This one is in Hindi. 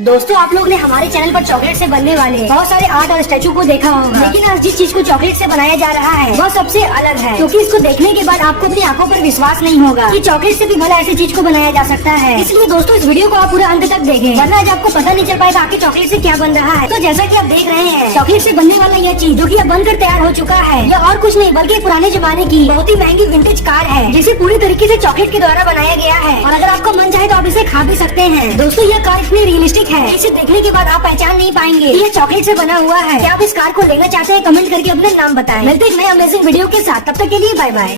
दोस्तों, आप लोग ने हमारे चैनल पर चॉकलेट से बनने वाले बहुत सारे आर्ट और स्टैचू को देखा होगा, लेकिन आज जिस चीज को चॉकलेट से बनाया जा रहा है वह सबसे अलग है, क्योंकि इसको देखने के बाद आपको अपनी आंखों पर विश्वास नहीं होगा कि चॉकलेट से भी भला ऐसी चीज को बनाया जा सकता है। इसलिए दोस्तों, इस वीडियो को आप पूरा अंत तक देखें, वरना आज आपको पता नहीं चल पाएगा आखिर चॉकलेट से क्या बन रहा है। तो जैसा कि आप देख रहे हैं, चॉकलेट से बनने वाला यह चीज जो कि अब बनकर तैयार हो चुका है, यह और कुछ नहीं बल्कि पुराने जमाने की बहुत ही महंगी विंटेज कार है, जिसे पूरी तरीके से चॉकलेट के द्वारा बनाया गया है। और अगर आपको मन चाहे तो आप इसे खा भी सकते हैं। दोस्तों, यह कार इतनी रियलिस्टिक है, इसे देखने के बाद आप पहचान नहीं पाएंगे ये चॉकलेट से बना हुआ है। क्या आप इस कार को लेना चाहते हैं? कमेंट करके अपना नाम बताएं। मिलते हैं नए अमेजिंग वीडियो के साथ, तब तक के लिए बाय बाय।